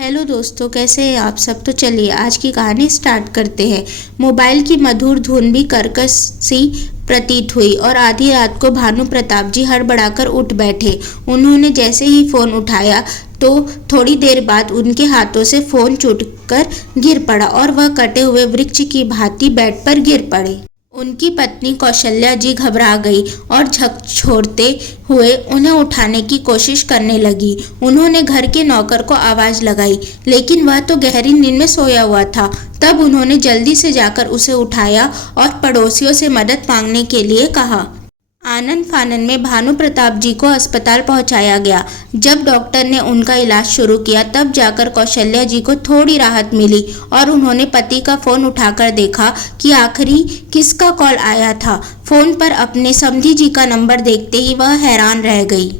Hello दोस्तों, कैसे हैं आप सब। तो चलिए आज की कहानी स्टार्ट करते हैं। मोबाइल की मधुर धुन भी कर्कश सी प्रतीत हुई और आधी रात को भानु प्रताप जी हड़बड़ाकर उठ बैठे। उन्होंने जैसे ही फोन उठाया तो थोड़ी देर बाद उनके हाथों से फोन छूटकर गिर पड़ा और वह कटे हुए वृक्ष की भांति बेड पर गिर पड़े। उनकी पत्नी कौशल्या जी घबरा गई और झकझोरते हुए उन्हें उठाने की कोशिश करने लगी। उन्होंने घर के नौकर को आवाज लगाई, लेकिन वह तो गहरी नींद में सोया हुआ था। तब उन्होंने जल्दी से जाकर उसे उठाया और पड़ोसियों से मदद मांगने के लिए कहा। आनन फानन में भानु प्रताप जी को अस्पताल पहुंचाया गया। जब डॉक्टर ने उनका इलाज शुरू किया तब जाकर कौशल्या जी को थोड़ी राहत मिली और उन्होंने पति का फोन उठाकर देखा कि आखिरी किसका कॉल आया था। फोन पर अपने समधी जी का नंबर देखते ही वह हैरान रह गई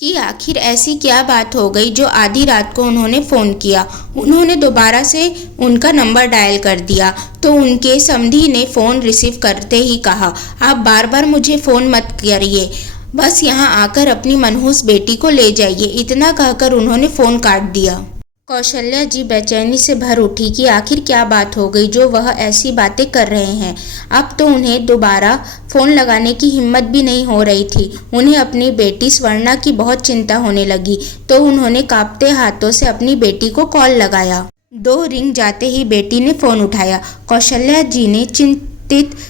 कि आखिर ऐसी क्या बात हो गई जो आधी रात को उन्होंने फ़ोन किया। उन्होंने दोबारा से उनका नंबर डायल कर दिया तो उनके समधी ने फ़ोन रिसीव करते ही कहा, आप बार बार मुझे फ़ोन मत करिए, बस यहाँ आकर अपनी मनहूस बेटी को ले जाइए। इतना कहकर उन्होंने फ़ोन काट दिया। कौशल्या जी बेचैनी से भर उठी कि आखिर क्या बात हो गई जो वह ऐसी बातें कर रहे हैं। अब तो उन्हें दोबारा फ़ोन लगाने की हिम्मत भी नहीं हो रही थी। उन्हें अपनी बेटी स्वर्णा की बहुत चिंता होने लगी तो उन्होंने कांपते हाथों से अपनी बेटी को कॉल लगाया। 2 रिंग जाते ही बेटी ने फ़ोन उठाया। कौशल्या जी ने चिंतित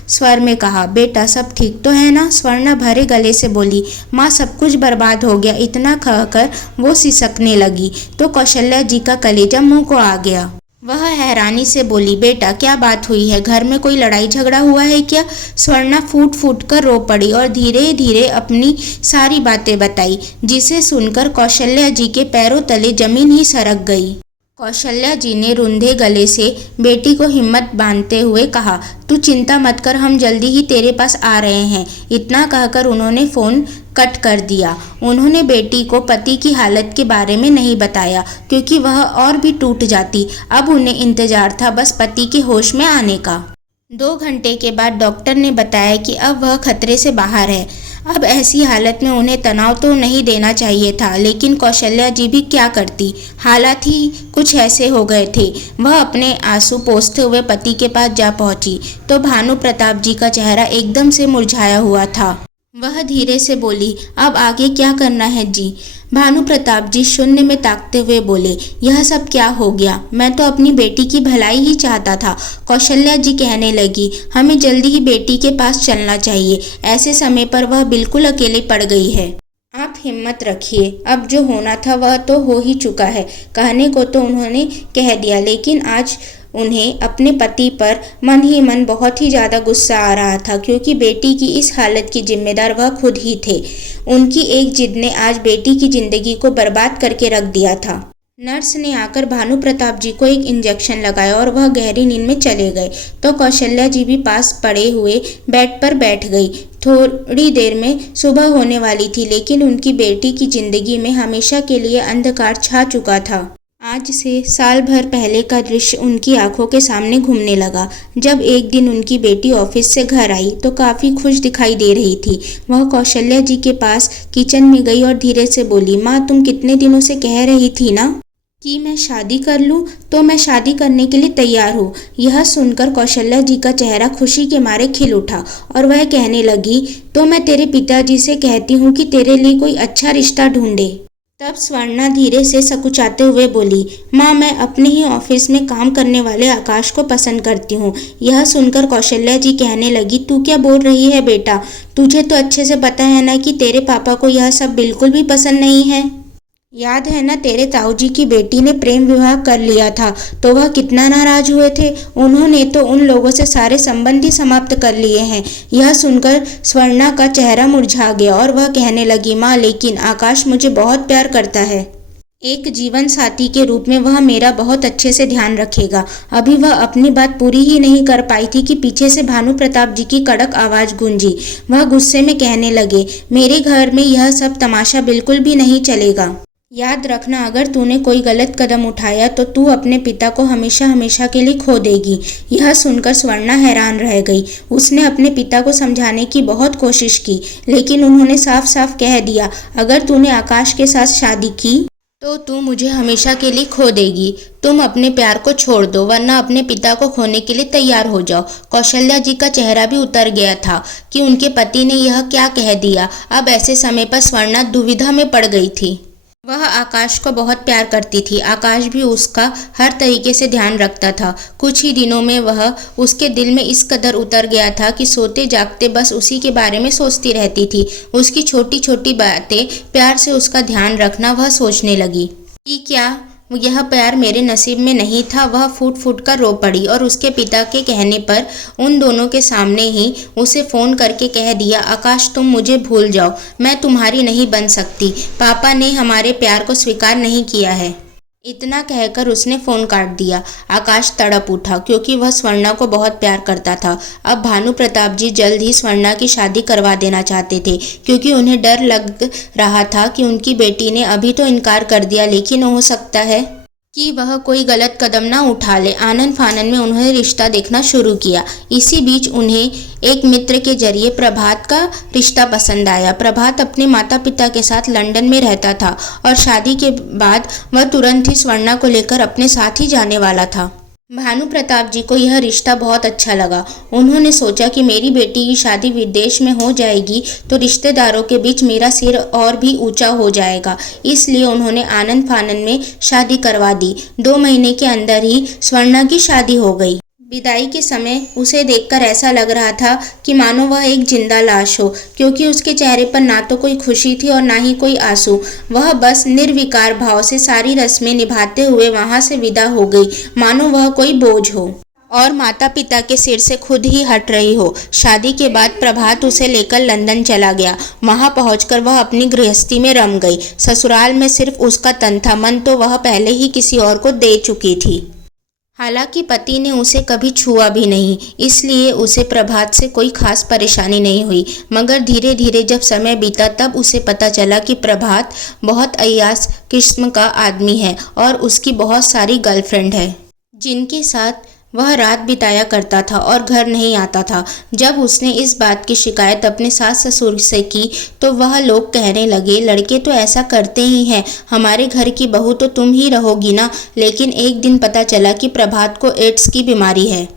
स्वर में कहा, बेटा सब ठीक तो है ना। स्वर्णा भरे गले से बोली, माँ सब कुछ बर्बाद हो गया। इतना कहकर वो सिसकने लगी तो कौशल्या जी का कलेजा मुंह को आ गया। वह हैरानी से बोली, बेटा क्या बात हुई है, घर में कोई लड़ाई झगड़ा हुआ है क्या। स्वर्णा फूट फूट कर रो पड़ी और धीरे धीरे अपनी सारी बातें बताई, जिसे सुनकर कौशल्या जी के पैरों तले जमीन ही सरक गई। कौशल्या जी ने रुंधे गले से बेटी को हिम्मत बांधते हुए कहा, तू चिंता मत कर, हम जल्दी ही तेरे पास आ रहे हैं। इतना कहकर उन्होंने फ़ोन कट कर दिया। उन्होंने बेटी को पति की हालत के बारे में नहीं बताया क्योंकि वह और भी टूट जाती। अब उन्हें इंतजार था बस पति के होश में आने का। 2 घंटे के बाद डॉक्टर ने बताया कि अब वह खतरे से बाहर है। अब ऐसी हालत में उन्हें तनाव तो नहीं देना चाहिए था, लेकिन कौशल्या जी भी क्या करती। हालात ही कुछ ऐसे हो गए थे। वह अपने आंसू पोंछते हुए पति के पास जा पहुंची तो भानु प्रताप जी का चेहरा एकदम से मुरझाया हुआ था। वह धीरे से बोली, अब आगे क्या करना है जी। भानु प्रताप जी शून्य में ताकते हुए बोले, यह सब क्या हो गया, मैं तो अपनी बेटी की भलाई ही चाहता था। कौशल्या जी कहने लगी, हमें जल्दी ही बेटी के पास चलना चाहिए। ऐसे समय पर वह बिल्कुल अकेले पड़ गई है। आप हिम्मत रखिए, अब जो होना था वह तो हो ही चुका है। कहने को तो उन्होंने कह दिया, लेकिन आज उन्हें अपने पति पर मन ही मन बहुत ही ज़्यादा गुस्सा आ रहा था क्योंकि बेटी की इस हालत की जिम्मेदार वह खुद ही थे। उनकी एक जिद ने आज बेटी की जिंदगी को बर्बाद करके रख दिया था। नर्स ने आकर भानु प्रताप जी को एक इंजेक्शन लगाया और वह गहरी नींद में चले गए तो कौशल्या जी भी पास पड़े हुए बेड पर बैठ गई। थोड़ी देर में सुबह होने वाली थी, लेकिन उनकी बेटी की जिंदगी में हमेशा के लिए अंधकार छा चुका था। आज से साल भर पहले का दृश्य उनकी आंखों के सामने घूमने लगा। जब एक दिन उनकी बेटी ऑफिस से घर आई तो काफ़ी खुश दिखाई दे रही थी। वह कौशल्या जी के पास किचन में गई और धीरे से बोली, माँ तुम कितने दिनों से कह रही थी ना कि मैं शादी कर लूँ, तो मैं शादी करने के लिए तैयार हूँ। यह सुनकर कौशल्या जी का चेहरा खुशी के मारे खिल उठा और वह कहने लगी, तो मैं तेरे पिताजी से कहती हूँ कि तेरे लिए कोई अच्छा रिश्ता ढूंढे। तब स्वर्णा धीरे से सकुचाते हुए बोली, माँ मैं अपने ही ऑफिस में काम करने वाले आकाश को पसंद करती हूँ। यह सुनकर कौशल्या जी कहने लगी, तू क्या बोल रही है बेटा, तुझे तो अच्छे से पता है ना कि तेरे पापा को यह सब बिल्कुल भी पसंद नहीं है। याद है ना तेरे ताऊजी की बेटी ने प्रेम विवाह कर लिया था तो वह कितना नाराज हुए थे। उन्होंने तो उन लोगों से सारे संबंध ही समाप्त कर लिए हैं। यह सुनकर स्वर्णा का चेहरा मुरझा गया और वह कहने लगी, माँ लेकिन आकाश मुझे बहुत प्यार करता है। एक जीवन साथी के रूप में वह मेरा बहुत अच्छे से ध्यान रखेगा। अभी वह अपनी बात पूरी ही नहीं कर पाई थी कि पीछे से भानु प्रताप जी की कड़क आवाज गूंजी। वह गुस्से में कहने लगे, मेरे घर में यह सब तमाशा बिल्कुल भी नहीं चलेगा। याद रखना, अगर तूने कोई गलत कदम उठाया तो तू अपने पिता को हमेशा हमेशा के लिए खो देगी। यह सुनकर स्वर्णा हैरान रह गई। उसने अपने पिता को समझाने की बहुत कोशिश की, लेकिन उन्होंने साफ साफ कह दिया, अगर तूने आकाश के साथ शादी की तो तू मुझे हमेशा के लिए खो देगी। तुम अपने प्यार को छोड़ दो, वरना अपने पिता को खोने के लिए तैयार हो जाओ। कौशल्या जी का चेहरा भी उतर गया था कि उनके पति ने यह क्या कह दिया। अब ऐसे समय पर स्वर्णा दुविधा में पड़ गई थी। वह आकाश को बहुत प्यार करती थी। आकाश भी उसका हर तरीके से ध्यान रखता था। कुछ ही दिनों में वह उसके दिल में इस कदर उतर गया था कि सोते जागते बस उसी के बारे में सोचती रहती थी। उसकी छोटी छोटी बातें, प्यार से उसका ध्यान रखना वह सोचने लगी कि क्या यह प्यार मेरे नसीब में नहीं था। वह फूट फूट कर रो पड़ी और उसके पिता के कहने पर उन दोनों के सामने ही उसे फ़ोन करके कह दिया, आकाश तुम मुझे भूल जाओ, मैं तुम्हारी नहीं बन सकती। पापा ने हमारे प्यार को स्वीकार नहीं किया है। इतना कहकर उसने फ़ोन काट दिया। आकाश तड़प उठा क्योंकि वह स्वर्णा को बहुत प्यार करता था। अब भानु प्रताप जी जल्द ही स्वर्णा की शादी करवा देना चाहते थे क्योंकि उन्हें डर लग रहा था कि उनकी बेटी ने अभी तो इनकार कर दिया, लेकिन हो सकता है कि वह कोई गलत कदम ना उठा ले। आनन फानन में उन्होंने रिश्ता देखना शुरू किया। इसी बीच उन्हें एक मित्र के जरिए प्रभात का रिश्ता पसंद आया। प्रभात अपने माता पिता के साथ लंदन में रहता था और शादी के बाद वह तुरंत ही स्वर्णा को लेकर अपने साथ ही जाने वाला था। भानु प्रताप जी को यह रिश्ता बहुत अच्छा लगा। उन्होंने सोचा कि मेरी बेटी की शादी विदेश में हो जाएगी तो रिश्तेदारों के बीच मेरा सिर और भी ऊंचा हो जाएगा। इसलिए उन्होंने आनन फानन में शादी करवा दी। 2 महीने के अंदर ही स्वर्णा की शादी हो गई। विदाई के समय उसे देखकर ऐसा लग रहा था कि मानो वह एक जिंदा लाश हो, क्योंकि उसके चेहरे पर ना तो कोई खुशी थी और ना ही कोई आंसू। वह बस निर्विकार भाव से सारी रस्में निभाते हुए वहां से विदा हो गई, मानो वह कोई बोझ हो और माता पिता के सिर से खुद ही हट रही हो। शादी के बाद प्रभात उसे लेकर लंदन चला गया। वहां पहुंचकर वह अपनी गृहस्थी में रम गई। ससुराल में सिर्फ उसका तन था, मन तो वह पहले ही किसी और को दे चुकी थी। हालांकि पति ने उसे कभी छुआ भी नहीं, इसलिए उसे प्रभात से कोई खास परेशानी नहीं हुई। मगर धीरे धीरे जब समय बीता तब उसे पता चला कि प्रभात बहुत अय्याश किस्म का आदमी है और उसकी बहुत सारी गर्लफ्रेंड है जिनके साथ वह रात बिताया करता था और घर नहीं आता था। जब उसने इस बात की शिकायत अपने सास ससुर से की तो वह लोग कहने लगे, लड़के तो ऐसा करते ही हैं, हमारे घर की बहू तो तुम ही रहोगी ना। लेकिन एक दिन पता चला कि प्रभात को एड्स की बीमारी है।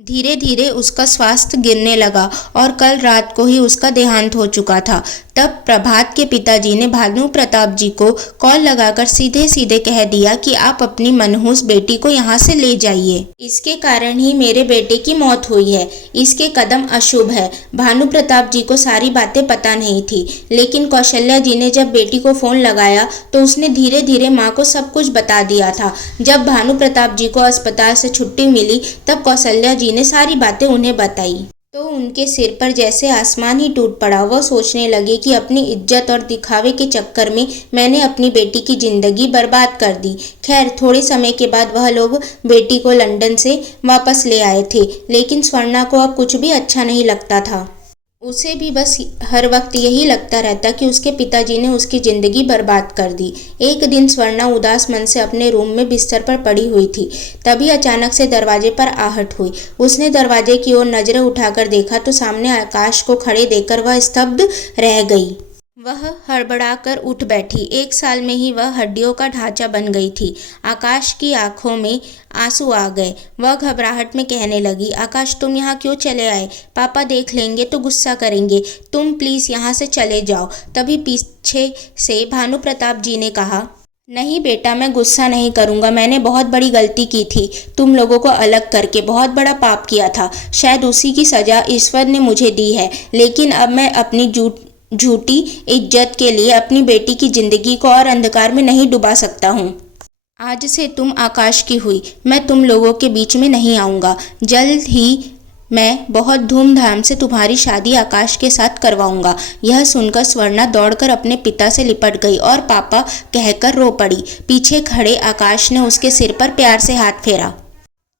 धीरे धीरे उसका स्वास्थ्य गिरने लगा और कल रात को ही उसका देहांत हो चुका था। तब प्रभात के पिताजी ने भानु प्रताप जी को कॉल लगाकर सीधे सीधे कह दिया कि आप अपनी मनहूस बेटी को यहाँ से ले जाइए, इसके कारण ही मेरे बेटे की मौत हुई है। इसके कदम अशुभ है। भानु प्रताप जी को सारी बातें पता नहीं थी, लेकिन कौशल्या जी ने जब बेटी को फोन लगाया तो उसने धीरे धीरे माँ को सब कुछ बता दिया था। जब भानु प्रताप जी को अस्पताल से छुट्टी मिली तब कौशल्या जी ने सारी बातें उन्हें बताई तो उनके सिर पर जैसे आसमान ही टूट पड़ा। वह सोचने लगे कि अपनी इज्जत और दिखावे के चक्कर में मैंने अपनी बेटी की जिंदगी बर्बाद कर दी। खैर, थोड़े समय के बाद वह लोग बेटी को लंदन से वापस ले आए थे, लेकिन स्वर्णा को अब कुछ भी अच्छा नहीं लगता था। उसे भी बस हर वक्त यही लगता रहता कि उसके पिताजी ने उसकी ज़िंदगी बर्बाद कर दी। एक दिन स्वर्णा उदास मन से अपने रूम में बिस्तर पर पड़ी हुई थी। तभी अचानक से दरवाजे पर आहट हुई। उसने दरवाजे की ओर नजरें उठाकर देखा तो सामने आकाश को खड़े देखकर वह स्तब्ध रह गई। वह हड़बड़ाकर उठ बैठी। 1 साल में ही वह हड्डियों का ढांचा बन गई थी। आकाश की आंखों में आंसू आ गए। वह घबराहट में कहने लगी, आकाश तुम यहाँ क्यों चले आए? पापा देख लेंगे तो गुस्सा करेंगे, तुम प्लीज़ यहाँ से चले जाओ। तभी पीछे से भानु प्रताप जी ने कहा, नहीं बेटा, मैं गुस्सा नहीं करूँगा। मैंने बहुत बड़ी गलती की थी, तुम लोगों को अलग करके बहुत बड़ा पाप किया था। शायद उसी की सज़ा ईश्वर ने मुझे दी है, लेकिन अब मैं अपनी झूठी इज्जत के लिए अपनी बेटी की जिंदगी को और अंधकार में नहीं डुबा सकता हूँ। आज से तुम आकाश की हुई, मैं तुम लोगों के बीच में नहीं आऊँगा। जल्द ही मैं बहुत धूमधाम से तुम्हारी शादी आकाश के साथ करवाऊंगा। यह सुनकर स्वर्णा दौड़कर अपने पिता से लिपट गई और पापा कहकर रो पड़ी। पीछे खड़े आकाश ने उसके सिर पर प्यार से हाथ फेरा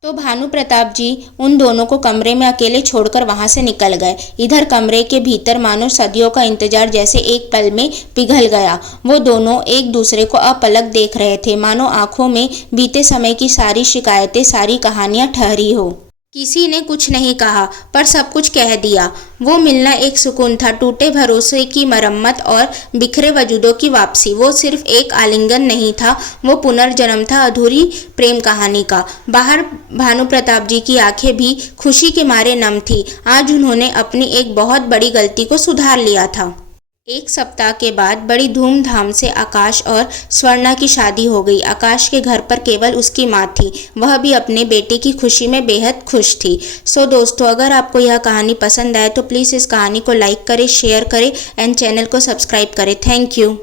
तो भानु प्रताप जी उन दोनों को कमरे में अकेले छोड़कर वहां से निकल गए। इधर कमरे के भीतर मानो सदियों का इंतजार जैसे एक पल में पिघल गया। वो दोनों एक दूसरे को अपलक देख रहे थे, मानो आंखों में बीते समय की सारी शिकायतें, सारी कहानियां ठहरी हो। किसी ने कुछ नहीं कहा पर सब कुछ कह दिया। वो मिलना एक सुकून था, टूटे भरोसे की मरम्मत और बिखरे वजूदों की वापसी। वो सिर्फ एक आलिंगन नहीं था, वो पुनर्जन्म था अधूरी प्रेम कहानी का। बाहर भानु प्रताप जी की आंखें भी खुशी के मारे नम थी। आज उन्होंने अपनी एक बहुत बड़ी गलती को सुधार लिया था। एक सप्ताह के बाद बड़ी धूमधाम से आकाश और स्वर्णा की शादी हो गई। आकाश के घर पर केवल उसकी माँ थी, वह भी अपने बेटे की खुशी में बेहद खुश थी। सो दोस्तों, अगर आपको यह कहानी पसंद आए तो प्लीज़ इस कहानी को लाइक करें, शेयर करें एंड चैनल को सब्सक्राइब करें। Thank you.